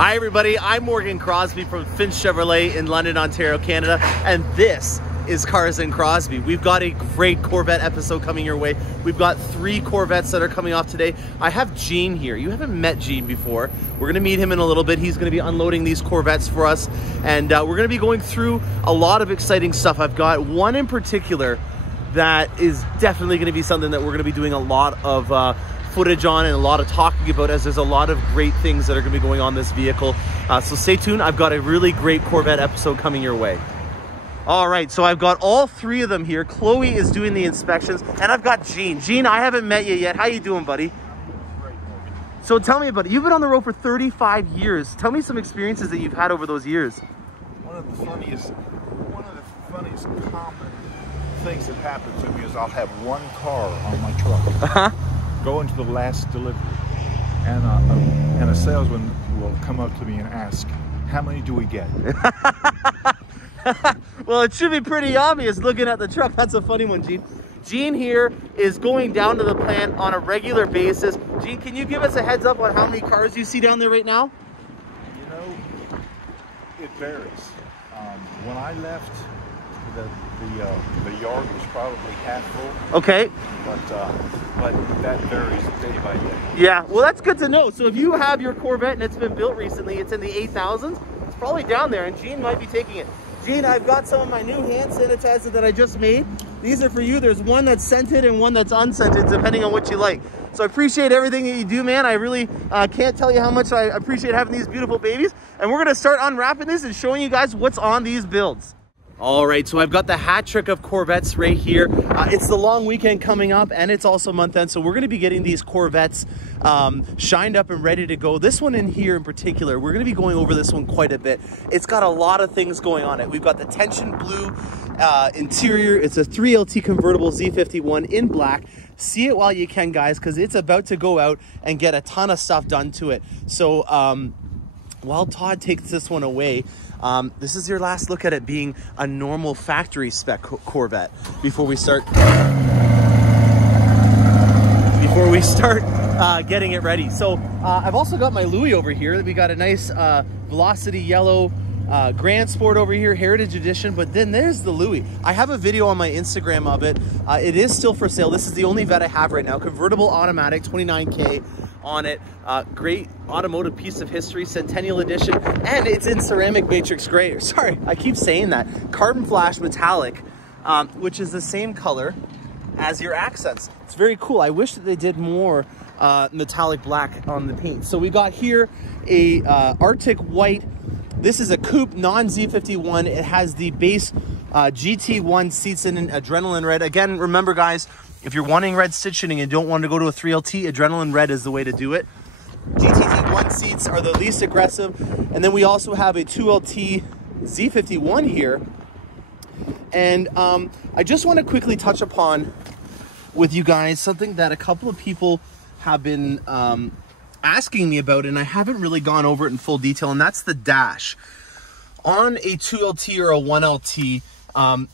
Hi everybody, I'm Morgan Crosbie from Finch Chevrolet in London, Ontario, Canada, and this is Cars and Crosbie. We've got a great Corvette episode coming your way. We've got 3 Corvettes that are coming off today. I have Gene here. You haven't met Gene before. We're gonna meet him in a little bit. He's gonna be unloading these Corvettes for us, and we're gonna be going through a lot of exciting stuff. I've got one in particular that is definitely gonna be something that we're gonna be doing a lot of footage on and a lot of talking about, as there's a lot of great things that are going to be going on this vehicle. So stay tuned. I've got a really great Corvette episode coming your way. All right, so I've got all 3 of them here. Chloe is doing the inspections, and I've got Gene. Gene, I haven't met you yet. How you doing, buddy? Great, Morgan. So tell me about it. You've been on the road for 35 years. Tell me some experiences that you've had over those years. One of the funniest common things that happen to me is I'll have one car on my truck. Go into the last delivery, and a salesman will come up to me and ask, how many do we get? Well, it should be pretty obvious looking at the truck. That's a funny one, Gene. Gene here is going down to the plant on a regular basis. Gene, can you give us a heads up on how many cars you see down there right now? You know, it varies. When I left, the yard was probably half full. Okay. But that varies day by day. Yeah, well, that's good to know. So if you have your Corvette and it's been built recently, it's in the 8,000s, it's probably down there, and Gene might be taking it. Gene, I've got some of my new hand sanitizer that I just made. These are for you. There's one that's scented and one that's unscented, depending on what you like. So I appreciate everything that you do, man. I really can't tell you how much I appreciate having these beautiful babies. And we're gonna start unwrapping this and showing you guys what's on these builds. All right, so I've got the hat trick of Corvettes right here. It's the long weekend coming up, and it's also month end, so we're gonna be getting these Corvettes shined up and ready to go. This one in here in particular, we're gonna be going over this one quite a bit. It's got a lot of things going on it. We've got the tension blue interior. It's a 3LT convertible Z51 in black. See it while you can, guys, because it's about to go out and get a ton of stuff done to it. So while Todd takes this one away, this is your last look at it being a normal factory spec Corvette before we start getting it ready. So I've also got my Louis over here. We got a nice Velocity yellow Grand Sport over here, Heritage Edition, but then there's the Louis. I have a video on my Instagram of it. It is still for sale. This is the only Vet I have right now. Convertible automatic, 29K on it. Great automotive piece of history, Centennial Edition, and it's in ceramic matrix gray. Sorry, I keep saying that. Carbon flash metallic, which is the same color as your accents. It's very cool. I wish that they did more metallic black on the paint. So we got here a Arctic white. This is a coupe non-Z51. It has the base GT1 seats in an adrenaline red. Again, remember guys, if you're wanting red stitching and don't want to go to a 3LT, adrenaline red is the way to do it. GT1 seats are the least aggressive. And then we also have a 2LT Z51 here. And I just want to quickly touch upon with you guys something that a couple of people have been asking me about, and I haven't really gone over it in full detail, and that's the dash. On a 2LT or a 1LT,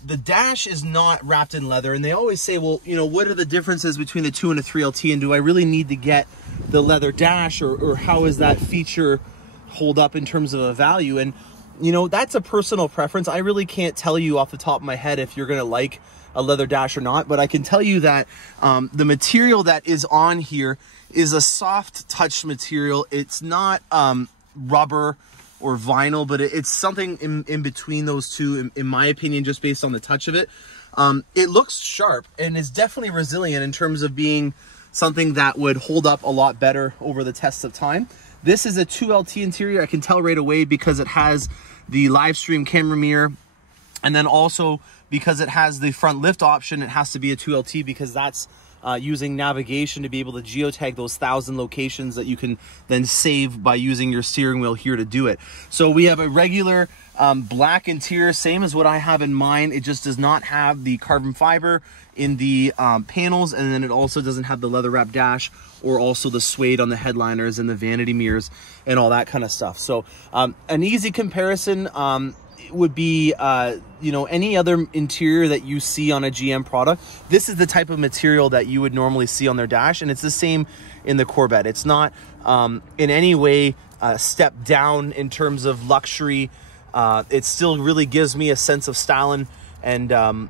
the dash is not wrapped in leather, and they always say, well, you know, what are the differences between the 2 and a 3LT, and do I really need to get the leather dash, or how is that feature hold up in terms of a value? And you know, that's a personal preference. I really can't tell you off the top of my head if you're gonna like a leather dash or not, but I can tell you that the material that is on here is a soft touch material. It's not rubber or vinyl, but it's something in between those two, in my opinion, just based on the touch of it. It looks sharp and is definitely resilient in terms of being something that would hold up a lot better over the test of time. This is a 2LT interior. I can tell right away because it has the live stream camera mirror, and then also because it has the front lift option, it has to be a 2LT because that's using navigation to be able to geotag those 1,000 locations that you can then save by using your steering wheel here to do it. So we have a regular black interior, same as what I have in mine. It just does not have the carbon fiber in the panels, and then it also doesn't have the leather wrap dash or also the suede on the headliners and the vanity mirrors and all that kind of stuff. So an easy comparison. would be, you know, any other interior that you see on a GM product. This is the type of material that you would normally see on their dash, and it's the same in the Corvette. It's not in any way step down in terms of luxury. It still really gives me a sense of styling, and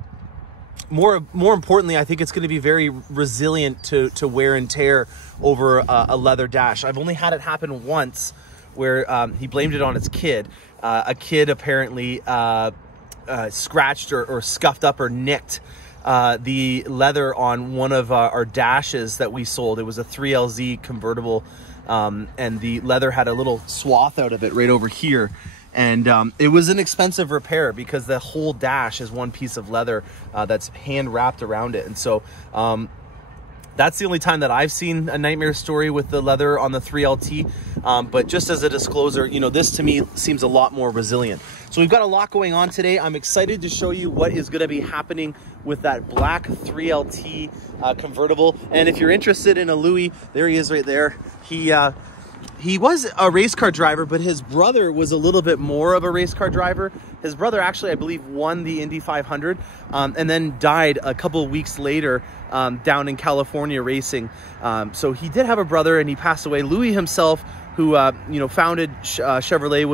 more importantly, I think it's going to be very resilient to wear and tear over a leather dash. I've only had it happen once, where he blamed it on his kid. A kid apparently scratched or scuffed up or nicked the leather on one of our dashes that we sold. It was a 3LZ convertible, and the leather had a little swath out of it right over here. And it was an expensive repair because the whole dash is one piece of leather that's hand wrapped around it. And so that's the only time that I've seen a nightmare story with the leather on the 3LT. But just as a disclosure, you know, this to me seems a lot more resilient. So we've got a lot going on today. I'm excited to show you what is going to be happening with that black 3LT convertible. And if you're interested in a Louis, there he is right there. He was a race car driver, but his brother was a little bit more of a race car driver. His brother actually, I believe, won the Indy 500 and then died a couple of weeks later down in California racing. So he did have a brother, and he passed away. Louis himself, who you know, founded Chevrolet,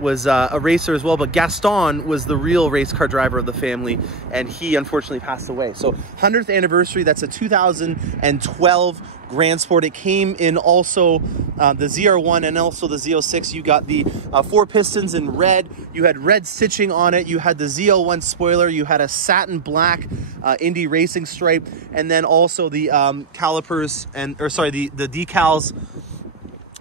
was a racer as well, but Gaston was the real race car driver of the family, and he unfortunately passed away. So 100th anniversary, that's a 2012 Grand Sport. It came in also the ZR1 and also the Z06. You got the 4 pistons in red, you had red stitching on it, you had the ZL1 spoiler, you had a satin black Indy racing stripe, and then also the calipers and, or sorry, the decals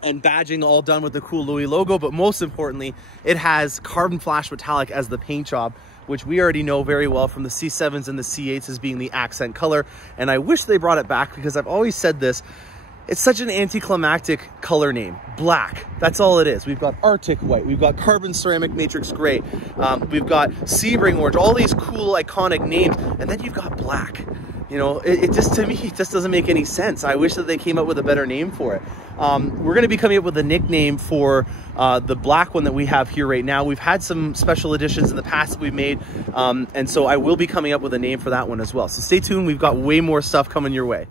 and badging all done with the cool Louis logo. But most importantly, it has carbon flash metallic as the paint job, which we already know very well from the C7's and the C8's as being the accent color. And I wish they brought it back, because I've always said this, it's such an anticlimactic color name. Black, that's all it is. We've got Arctic white, we've got carbon ceramic matrix gray, we've got Sebring orange, all these cool iconic names, and then you've got black. You know, it just, to me, it just doesn't make any sense. I wish that they came up with a better name for it. We're going to be coming up with a nickname for the black one that we have here right now. We've had some special editions in the past that we've made, and so I will be coming up with a name for that one as well. So stay tuned. We've got way more stuff coming your way.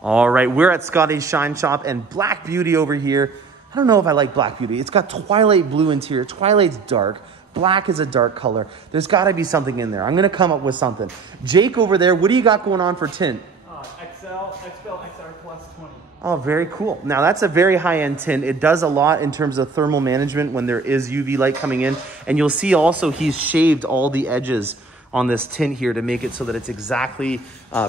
All right, we're at Scotty's Shine Shop, and Black Beauty over here. I don't know if I like Black Beauty. It's got twilight blue interior. Twilight's dark. Black is a dark color. There's got to be something in there. I'm going to come up with something. Jake over there, what do you got going on for tint? XL, XR Plus 20. Oh, very cool. Now that's a very high-end tint. It does a lot in terms of thermal management when there is UV light coming in. And you'll see also he's shaved all the edges on this tint here to make it so that it's exactly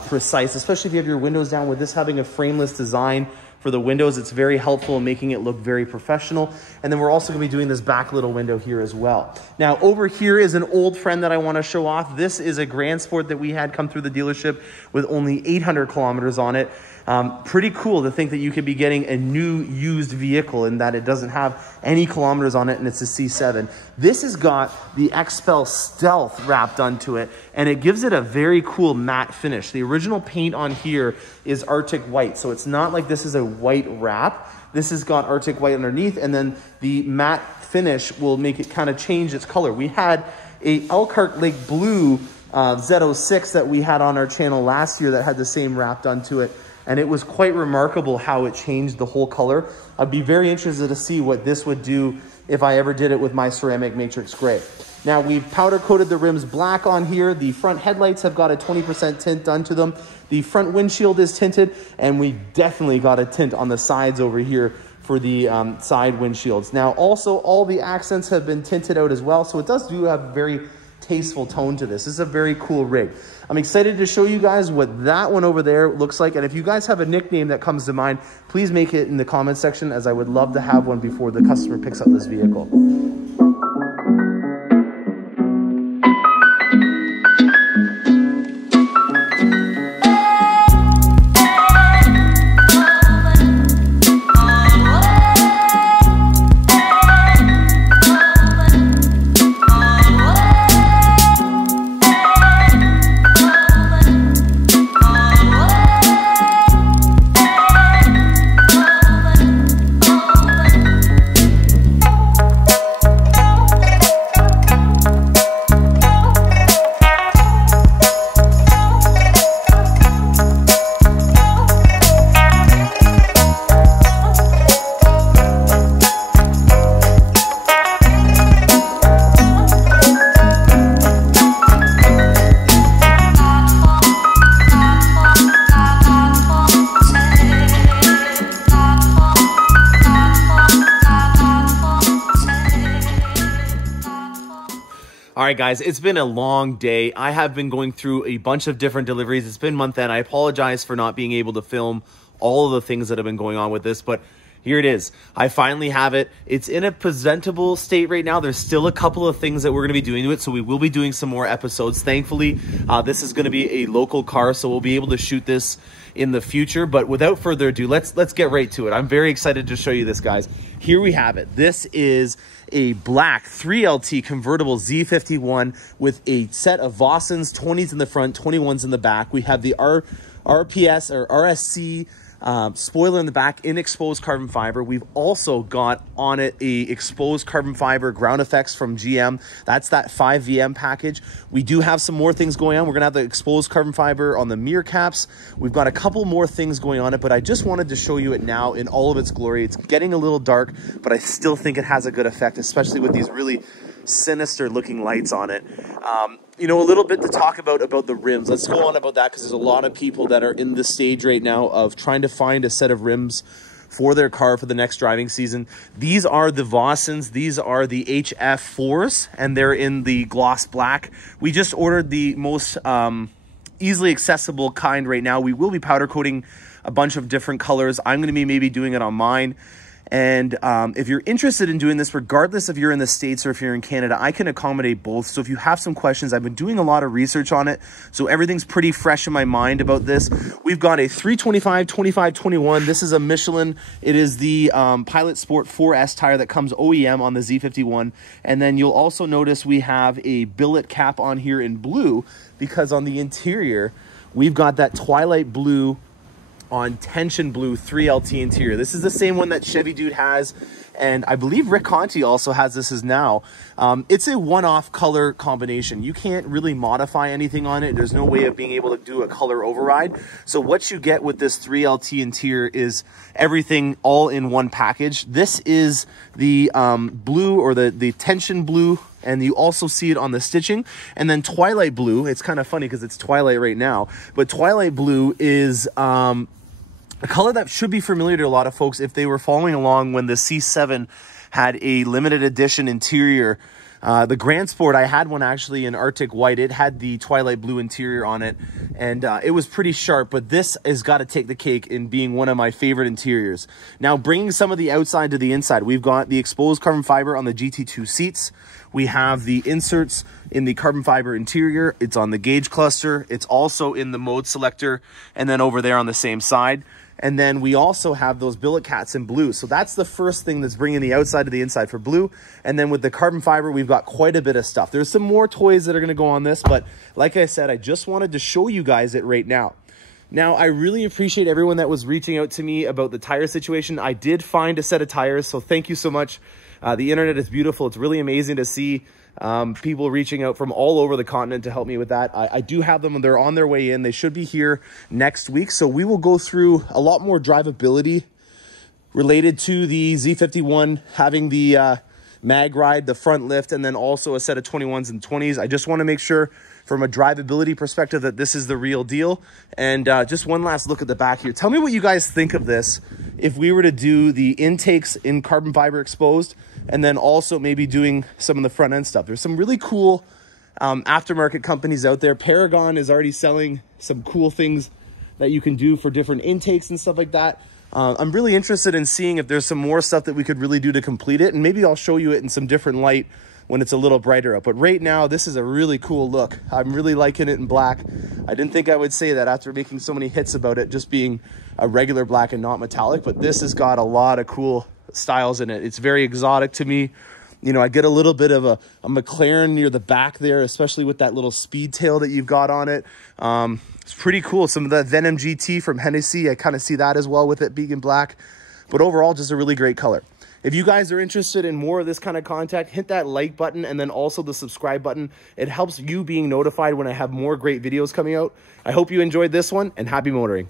precise, especially if you have your windows down. With this having a frameless design for the windows, it's very helpful in making it look very professional. And then we're also gonna be doing this back little window here as well. Now over here is an old friend that I wanna show off. This is a Grand Sport that we had come through the dealership with only 800 kilometers on it. Pretty cool to think that you could be getting a new used vehicle and that it doesn't have any kilometers on it, and it's a C7. This has got the XPEL Stealth wrapped onto it, and it gives it a very cool matte finish. The original paint on here is Arctic white, so it's not like this is a white wrap. This has got Arctic white underneath, and then the matte finish will make it kind of change its color. We had a Elkhart Lake Blue Z06 that we had on our channel last year that had the same wrapped onto it, and it was quite remarkable how it changed the whole color. I'd be very interested to see what this would do if I ever did it with my ceramic matrix gray. Now we've powder coated the rims black on here. The front headlights have got a 20% tint done to them. The front windshield is tinted, and we definitely got a tint on the sides over here for the side windshields. Now also all the accents have been tinted out as well, so it does do have a very tasteful tone to this. This is a very cool rig. I'm excited to show you guys what that one over there looks like, and if you guys have a nickname that comes to mind, please make it in the comment section, as I would love to have one before the customer picks up this vehicle. All right, guys, it's been a long day. I have been going through a bunch of different deliveries. It's been month end. I apologize for not being able to film all of the things that have been going on with this, but here it is. I finally have it. It's in a presentable state right now. There's still a couple of things that we're going to be doing to it, so we will be doing some more episodes. Thankfully, this is going to be a local car, so we'll be able to shoot this in the future. But without further ado, let's get right to it. I'm very excited to show you this, guys. Here we have it. This is a black 3LT convertible Z51 with a set of Vossens, 20s in the front, 21s in the back. We have the RPS or RSC spoiler in the back in exposed carbon fiber. We've also got on it a exposed carbon fiber ground effects from GM. That's that 5VM package. We do have some more things going on. We're gonna have the exposed carbon fiber on the mirror caps. We've got a couple more things going on it, but I just wanted to show you it now in all of its glory. It's getting a little dark, but I still think it has a good effect, especially with these really sinister looking lights on it. You know, a little bit to talk about the rims. Let's go on about that, because there's a lot of people that are in the stage right now of trying to find a set of rims for their car for the next driving season. These are the Vossens. These are the HF4s, and they're in the gloss black. We just ordered the most easily accessible kind right now. We will be powder coating a bunch of different colors. I'm going to be maybe doing it on mine. And if you're interested in doing this, regardless if you're in the States or if you're in Canada, I can accommodate both. So if you have some questions, I've been doing a lot of research on it, so everything's pretty fresh in my mind about this. We've got a 325, 25, 21. This is a Michelin. It is the Pilot Sport 4S tire that comes OEM on the Z51. And then you'll also notice we have a billet cap on here in blue, because on the interior, we've got that twilight blue on tension blue 3LT interior. This is the same one that Chevy Dude has, and I believe Rick Conti also has this as now. It's a one-off color combination. You can't really modify anything on it. There's no way of being able to do a color override. So what you get with this 3LT interior is everything all in one package. This is the blue, or the tension blue, and you also see it on the stitching. And then twilight blue, it's kind of funny because it's twilight right now, but twilight blue is a color that should be familiar to a lot of folks if they were following along when the C7 had a limited edition interior. The Grand Sport, I had one actually in Arctic White. It had the twilight blue interior on it, and it was pretty sharp, but this has got to take the cake in being one of my favorite interiors. Now, bringing some of the outside to the inside, we've got the exposed carbon fiber on the GT2 seats. We have the inserts in the carbon fiber interior. It's on the gauge cluster. It's also in the mode selector, and then over there on the same side. And then we also have those billet caps in blue. So that's the first thing that's bringing the outside to the inside for blue. And then with the carbon fiber, we've got quite a bit of stuff. There's some more toys that are going to go on this, but like I said, I just wanted to show you guys it right now. Now, I really appreciate everyone that was reaching out to me about the tire situation. I did find a set of tires, so thank you so much. The internet is beautiful. It's really amazing to see people reaching out from all over the continent to help me with that. I do have them, and they're on their way in. They should be here next week. So we will go through a lot more drivability related to the Z51, having the mag ride, the front lift, and then also a set of 21s and 20s. I just want to make sure from a drivability perspective that this is the real deal. And just one last look at the back here. Tell me what you guys think of this if we were to do the intakes in carbon fiber exposed, and then also maybe doing some of the front end stuff. There's some really cool aftermarket companies out there. Paragon is already selling some cool things that you can do for different intakes and stuff like that. I'm really interested in seeing if there's some more stuff that we could really do to complete it, and maybe I'll show you it in some different light when it's a little brighter up. But right now, this is a really cool look. I'm really liking it in black. I didn't think I would say that after making so many hits about it just being a regular black and not metallic, but this has got a lot of cool styles in it. It's very exotic to me. You know, I get a little bit of a McLaren near the back there, especially with that little speed tail that you've got on it. It's pretty cool. Some of the Venom GT from Hennessy, I kind of see that as well with it being in black. But overall, just a really great color. If you guys are interested in more of this kind of content, hit that like button and then also the subscribe button. It helps you being notified when I have more great videos coming out. I hope you enjoyed this one, and happy motoring.